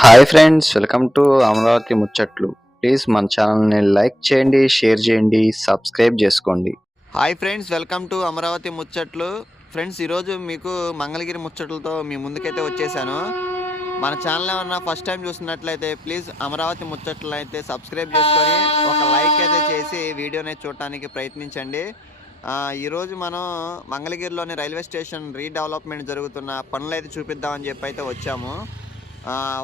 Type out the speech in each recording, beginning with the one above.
Hi friends welcome to Amaravati ముచ్చట్లు. Please మన ఛానల్ని లైక్ చేయండి షేర్ చేయండి సబ్స్క్రైబ్ చేసుకోండి. Hi friends welcome to Amaravati ముచ్చట్లు. ఫ్రెండ్స్ ఈరోజు మీకు మంగళగిరి ముచ్చట్లతో మీ ముందుకైతే వచ్చేసాను. మన ఛానల్ ఏమన్నా ఫస్ట్ టైం చూసినట్లయితే ప్లీజ్ అమరావతి ముచ్చట్లు అయితే సబ్స్క్రైబ్ చేసుకొని ఒక లైక్ అయితే చేసి వీడియోని చూడటానికి ప్రయత్నించండి. ఈరోజు మనం మంగళగిరిలోని రైల్వే స్టేషన్ రీడెవలప్మెంట్ జరుగుతున్న పనులు అయితే చూపిద్దామని చెప్పి అయితే వచ్చాము.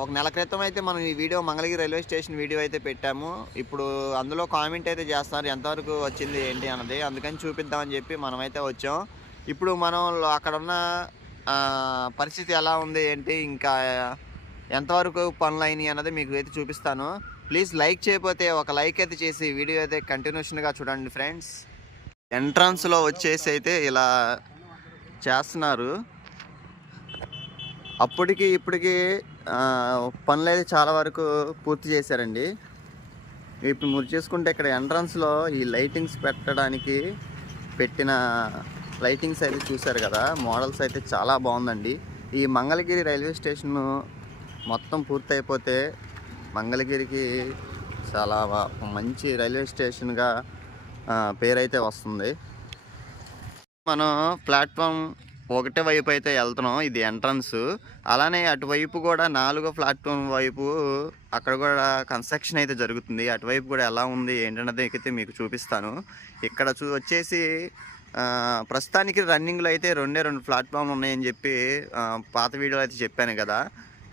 ఒక నెల క్రితం అయితే మనం ఈ video Mangalagiri railway station video అయితే పెట్టాము. ఇప్పుడు అందులో కామెంట్ అయితే చేస్తున్నారు ఎంతవరకు వచ్చింది ఏంటి అన్నది. అందుకని చూపిద్దామని చెప్పి మనం అయితే వచ్చాం. ఇప్పుడు మనం అక్కడున్న అక్కడ ఉన్న పరిస్థితి ఎలా ఉంది ఏంటి ఇంకా ఎంతవరకు పనులు అయినాయి అన్నది మీకు అయితే చూపిస్తాను. ప్లీజ్ లైక్ చేయకపోతే ఒక లైక్ అయితే చేసి వీడియో అయితే కంటిన్యూషన్గా చూడండి ఫ్రెండ్స్. ఎంట్రన్స్లో వచ్చేసి అయితే ఇలా చేస్తున్నారు. అప్పటికి ఇప్పటికి పనులు అయితే చాలా వరకు పూర్తి చేశారండి. ఇప్పుడు మీరు చూసుకుంటే ఇక్కడ ఎంట్రన్స్లో ఈ లైటింగ్స్ పెట్టడానికి పెట్టిన లైటింగ్స్ అయితే చూశారు కదా మోడల్స్ అయితే చాలా బాగుందండి. ఈ మంగళగిరి రైల్వే స్టేషన్ మొత్తం పూర్తయిపోతే మంగళగిరికి చాలా మంచి రైల్వే స్టేషన్గా పేరైతే వస్తుంది. మనం ప్లాట్ఫామ్ ఒకటే వైపు అయితే వెళ్తున్నాం ఇది ఎంట్రన్స్. అలానే అటువైపు కూడా నాలుగో ప్లాట్ఫామ్ వైపు అక్కడ కూడా కన్స్ట్రక్షన్ అయితే జరుగుతుంది. అటువైపు కూడా ఎలా ఉంది ఏంటన్నది అయితే మీకు చూపిస్తాను. ఇక్కడ చూ వచ్చేసి ప్రస్తుతానికి రన్నింగ్లో అయితే రెండే రెండు ప్లాట్ఫామ్లు ఉన్నాయని చెప్పి పాత వీడియోలో అయితే చెప్పాను కదా.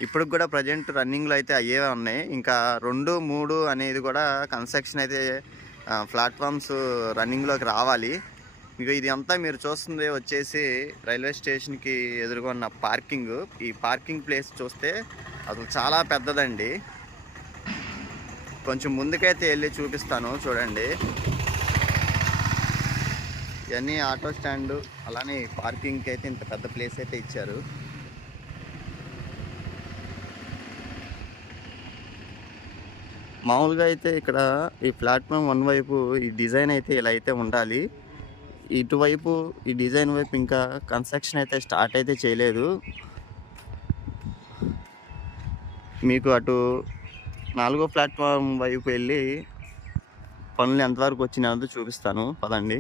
ఇప్పుడు కూడా ప్రజెంట్ రన్నింగ్లో అయితే అయ్యే ఉన్నాయి. ఇంకా రెండు మూడు అనేది కూడా కన్స్ట్రక్షన్ అయితే ప్లాట్ఫామ్స్ రన్నింగ్లోకి రావాలి. ఇక ఇది అంతా మీరు చూస్తుంది వచ్చేసి రైల్వే స్టేషన్కి ఎదురుకున్న పార్కింగ్. ఈ పార్కింగ్ ప్లేస్ చూస్తే అసలు చాలా పెద్దదండి. కొంచెం ముందుకైతే వెళ్ళి చూపిస్తాను చూడండి. ఇవన్నీ ఆటో స్టాండ్ అలానే పార్కింగ్కి అయితే ఇంత పెద్ద ప్లేస్ అయితే ఇచ్చారు. మామూలుగా అయితే ఇక్కడ ఈ ప్లాట్ఫామ్ వన్ వైపు ఈ డిజైన్ అయితే ఇలా అయితే ఉండాలి. ఇటువైపు ఈ డిజైన్ వైపు ఇంకా కన్స్ట్రక్షన్ అయితే స్టార్ట్ అయితే చేయలేదు. మీకు అటు నాలుగో ప్లాట్ఫామ్ వైపు వెళ్ళి పనులు ఎంతవరకు వచ్చినాయో చూపిస్తాను. పదండి.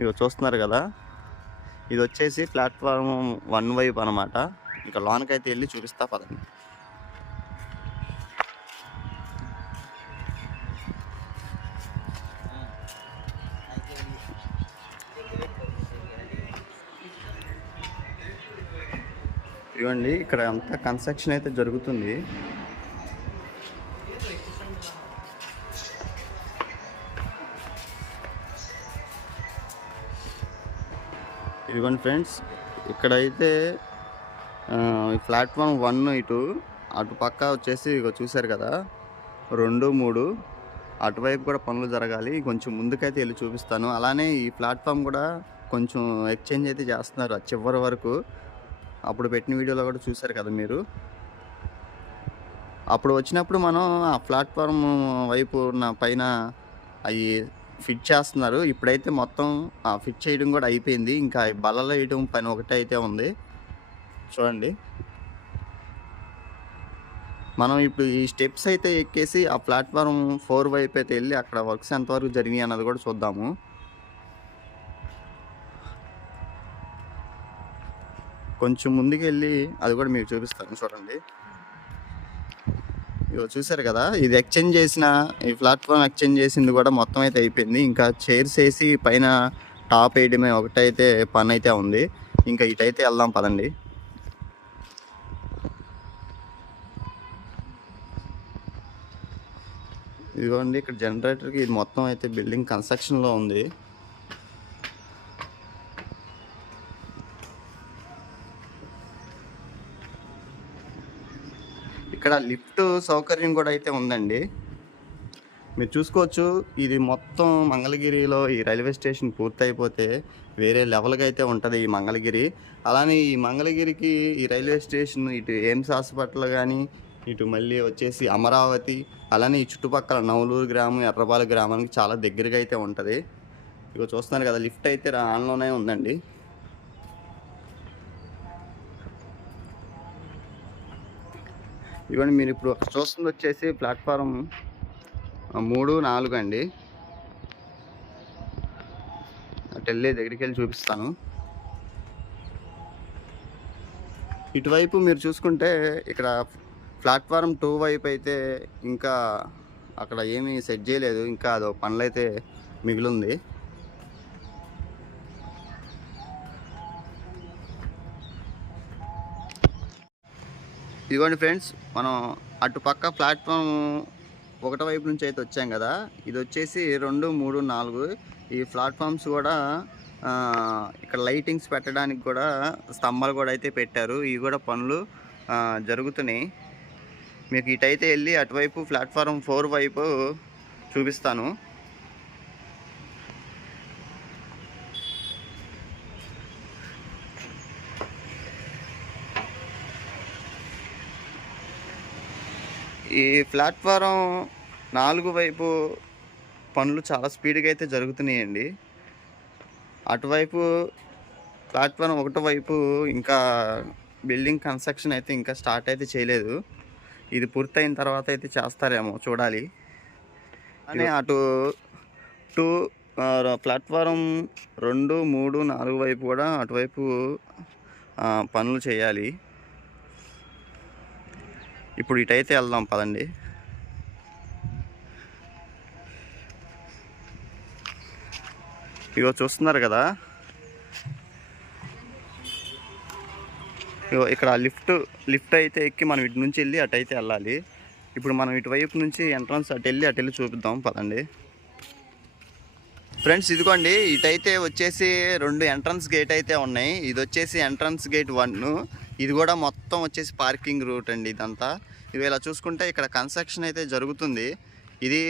ఇగో చూస్తున్నారు కదా. ఇది వచ్చేసి ప్లాట్ఫామ్ వన్ వైపు అనమాట ఇంకా లోనకైతే వెళ్ళి చూపిస్తా పదండి. ఇవ్వండి ఇక్కడ అంతా కన్స్ట్రక్షన్ అయితే జరుగుతుంది. ఇదిగోండి ఫ్రెండ్స్ ఇక్కడైతే ప్లాట్ఫామ్ వన్ ఇటు అటు పక్క వచ్చేసి ఇక చూశారు కదా రెండు మూడు అటువైపు కూడా పనులు జరగాలి కొంచెం ముందుకైతే వెళ్ళి చూపిస్తాను. అలానే ఈ ప్లాట్ఫామ్ కూడా కొంచెం ఎక్స్చేంజ్ అయితే చేస్తున్నారు చివరి వరకు. అప్పుడు పెట్టిన వీడియోలో కూడా చూశారు కదా మీరు? అప్పుడు వచ్చినప్పుడు మనం ఆ ప్లాట్ఫామ్ వైపు ఉన్న పైన అవి ఫిట్ చేస్తున్నారు. ఇప్పుడైతే మొత్తం ఆ ఫిట్ చేయడం కూడా అయిపోయింది. ఇంకా ఈ బలలో వేయడం పని ఒకటే అయితే ఉంది. చూడండి. మనం ఇప్పుడు ఈ స్టెప్స్ అయితే ఎక్కేసి ఆ ప్లాట్ఫామ్ ఫోర్ వైపు అయితే వెళ్ళి అక్కడ వర్క్స్ ఎంతవరకు జరిగినాయి అన్నది కూడా చూద్దాము. కొంచెం ముందుకెళ్ళి అది కూడా మీకు చూపిస్తాను చూడండి. ఇగో చూసారు కదా ఇది ఎక్స్చేంజ్ చేసిన ఈ ప్లాట్ఫామ్ ఎక్స్చేంజ్ చేసింది కూడా మొత్తం అయితే అయిపోయింది. ఇంకా చైర్స్ వేసి పైన టాప్ వేయడమే ఒకటైతే పని అయితే ఉంది. ఇంకా ఇటైతే వెళ్దాం పదండి. ఇదిగోండి ఇక్కడ జనరేటర్కి ఇది మొత్తం అయితే బిల్డింగ్ కన్స్ట్రక్షన్లో ఉంది. ఇక్కడ లిఫ్ట్ సౌకర్యం కూడా అయితే ఉందండి. మీరు చూసుకోవచ్చు ఇది మొత్తం మంగళగిరిలో ఈ రైల్వే స్టేషన్ పూర్తయిపోతే వేరే లెవెల్గా అయితే ఉంటుంది ఈ మంగళగిరి. అలానే ఈ మంగళగిరికి ఈ రైల్వే స్టేషన్ ఇటు ఎయిమ్స్ హాస్పిటల్ కానీ ఇటు మళ్ళీ వచ్చేసి అమరావతి అలానే ఈ చుట్టుపక్కల నవలూరు గ్రామం ఎర్రబాల గ్రామానికి చాలా దగ్గరగా అయితే ఉంటుంది. ఇక చూస్తున్నారు కదా లిఫ్ట్ అయితే ఆన్లోనే ఉందండి. ఇవన్నీ మీరు ఇప్పుడు చూస్తుంది వచ్చేసి ప్లాట్ఫారం మూడు నాలుగు అండి. అటు వెళ్ళి దగ్గరికి వెళ్ళి చూపిస్తాను. ఇటువైపు మీరు చూసుకుంటే ఇక్కడ ప్లాట్ఫారం టూ వైపు అయితే ఇంకా అక్కడ ఏమీ సెట్ చేయలేదు. ఇంకా అదో పనులు అయితే మిగిలింది. ఇదిగోండి ఫ్రెండ్స్ మనం అటు పక్క ప్లాట్ఫామ్ ఒకటి వైపు నుంచి అయితే వచ్చాం కదా. ఇది వచ్చేసి రెండు మూడు నాలుగు. ఈ ప్లాట్ఫామ్స్ కూడా ఇక్కడ లైటింగ్స్ పెట్టడానికి కూడా స్తంభాలు కూడా అయితే పెట్టారు. ఇవి కూడా పనులు జరుగుతున్నాయి. మీకు ఇటైతే వెళ్ళి అటువైపు ప్లాట్ఫారం ఫోర్ వైపు చూపిస్తాను. ఈ ప్లాట్ఫారం నాలుగు వైపు పనులు చాలా స్పీడ్గా అయితే జరుగుతున్నాయండి. అటువైపు ప్లాట్ఫారం ఒకటో వైపు ఇంకా బిల్డింగ్ కన్స్ట్రక్షన్ అయితే ఇంకా స్టార్ట్ అయితే చేయలేదు. ఇది పూర్తయిన తర్వాత అయితే చేస్తారేమో చూడాలి. కానీ అటు టూ ప్లాట్ఫారం రెండు మూడు నాలుగు వైపు కూడా అటువైపు పనులు చేయాలి. ఇప్పుడు ఇటైతే వెళ్దాం పదండి. ఇగో చూస్తున్నారు కదా? ఇగో ఇక్కడ లిఫ్ట్ లిఫ్ట్ అయితే ఎక్కి మనం ఇటు నుంచి వెళ్ళి అటు అయితే వెళ్ళాలి. ఇప్పుడు మనం ఇటువైపు నుంచి ఎంట్రన్స్ అటు వెళ్ళి అటు వెళ్ళి చూపిద్దాం పదండి. ఫ్రెండ్స్ ఇదిగోండి ఇటైతే వచ్చేసి రెండు ఎంట్రన్స్ గేట్ అయితే ఉన్నాయి. ఇది వచ్చేసి ఎంట్రన్స్ గేట్ వన్. ఇది కూడా మొత్తం వచ్చేసి పార్కింగ్ రూట్ అండి ఇదంతా. ఇవి ఇలా చూసుకుంటే ఇక్కడ కన్స్ట్రక్షన్ అయితే జరుగుతుంది. ఇది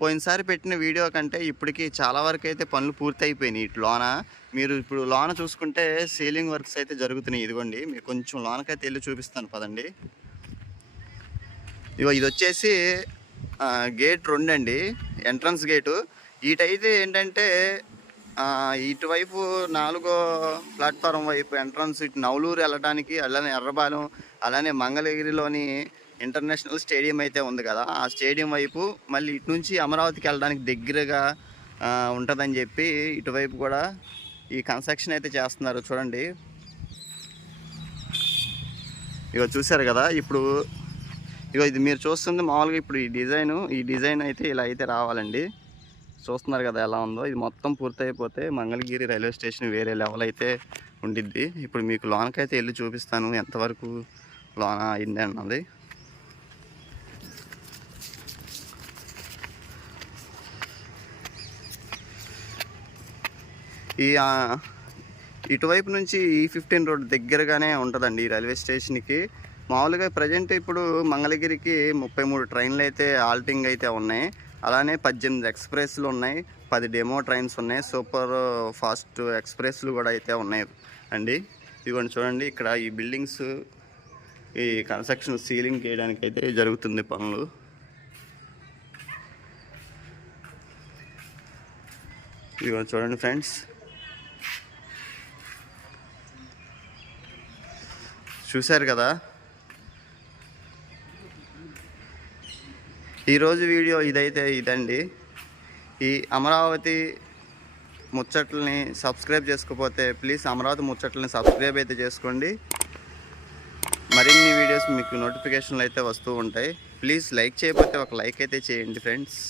పోయినసారి పెట్టిన వీడియో కంటే ఇప్పటికి చాలా వరకు అయితే పనులు పూర్తి అయిపోయినాయి ఇటు లోన. మీరు ఇప్పుడు లోన చూసుకుంటే సీలింగ్ వర్క్స్ అయితే జరుగుతున్నాయి. ఇదిగోండి మీరు కొంచెం లోనకైతే వెళ్ళి చూపిస్తాను పదండి. ఇగో ఇది వచ్చేసి గేట్ రెండు అండి ఎంట్రన్స్ గేటు. వీటైతే ఏంటంటే ఇటువైపు నాలుగో ప్లాట్ఫారం వైపు ఎంట్రన్స్ ఇటు నవలూరు వెళ్ళడానికి అలానే ఎర్రబాలెం అలానే మంగళగిరిలోని ఇంటర్నేషనల్ స్టేడియం అయితే ఉంది కదా. ఆ స్టేడియం వైపు మళ్ళీ ఇటు నుంచి అమరావతికి వెళ్ళడానికి దగ్గరగా ఉంటుందని చెప్పి ఇటువైపు కూడా ఈ కన్స్ట్రక్షన్ అయితే చేస్తున్నారు. చూడండి. ఇగో చూశారు కదా ఇప్పుడు ఇగో ఇది మీరు చూస్తుంది మామూలుగా ఇప్పుడు ఈ డిజైన్ ఈ డిజైన్ అయితే ఇలా అయితే రావాలండి. చూస్తున్నారు కదా ఎలా ఉందో. ఇది మొత్తం పూర్తయిపోతే మంగళగిరి రైల్వే స్టేషన్ వేరే లెవెల్ అయితే ఉండిద్ది. ఇప్పుడు మీకు లోనకైతే వెళ్ళి చూపిస్తాను ఎంతవరకు లోన అయింది అన్నది. ఈ ఇటువైపు నుంచి ఈ ఫిఫ్టీన్ రోడ్ దగ్గరగానే ఉంటుందండి ఈ రైల్వే స్టేషన్కి. మామూలుగా ప్రజెంట్ ఇప్పుడు మంగళగిరికి ముప్పై మూడు ట్రైన్లు అయితే ఆల్టింగ్ అయితే ఉన్నాయి. అలానే పద్దెనిమిది ఎక్స్ప్రెస్లు ఉన్నాయి పది డెమో ట్రైన్స్ ఉన్నాయి సూపర్ ఫాస్ట్ ఎక్స్ప్రెస్లు కూడా అయితే ఉన్నాయి. అండి ఇదిగోండి చూడండి ఇక్కడ ఈ బిల్డింగ్స్ ఈ కన్స్ట్రక్షన్ సీలింగ్ చేయడానికి అయితే జరుగుతుంది పనులు. ఇదిగోండి చూడండి ఫ్రెండ్స్. చూశారు కదా ఈరోజు వీడియో ఇదైతే ఇదండి. ఈ అమరావతి ముచ్చట్లని సబ్స్క్రైబ్ చేసుకోకపోతే ప్లీజ్ అమరావతి ముచ్చట్లని సబ్స్క్రైబ్ అయితే చేసుకోండి. మరిన్ని వీడియోస్ మీకు నోటిఫికేషన్లు అయితే వస్తూ ఉంటాయి. ప్లీజ్ లైక్ చేయకపోతే ఒక లైక్ అయితే చేయండి ఫ్రెండ్స్.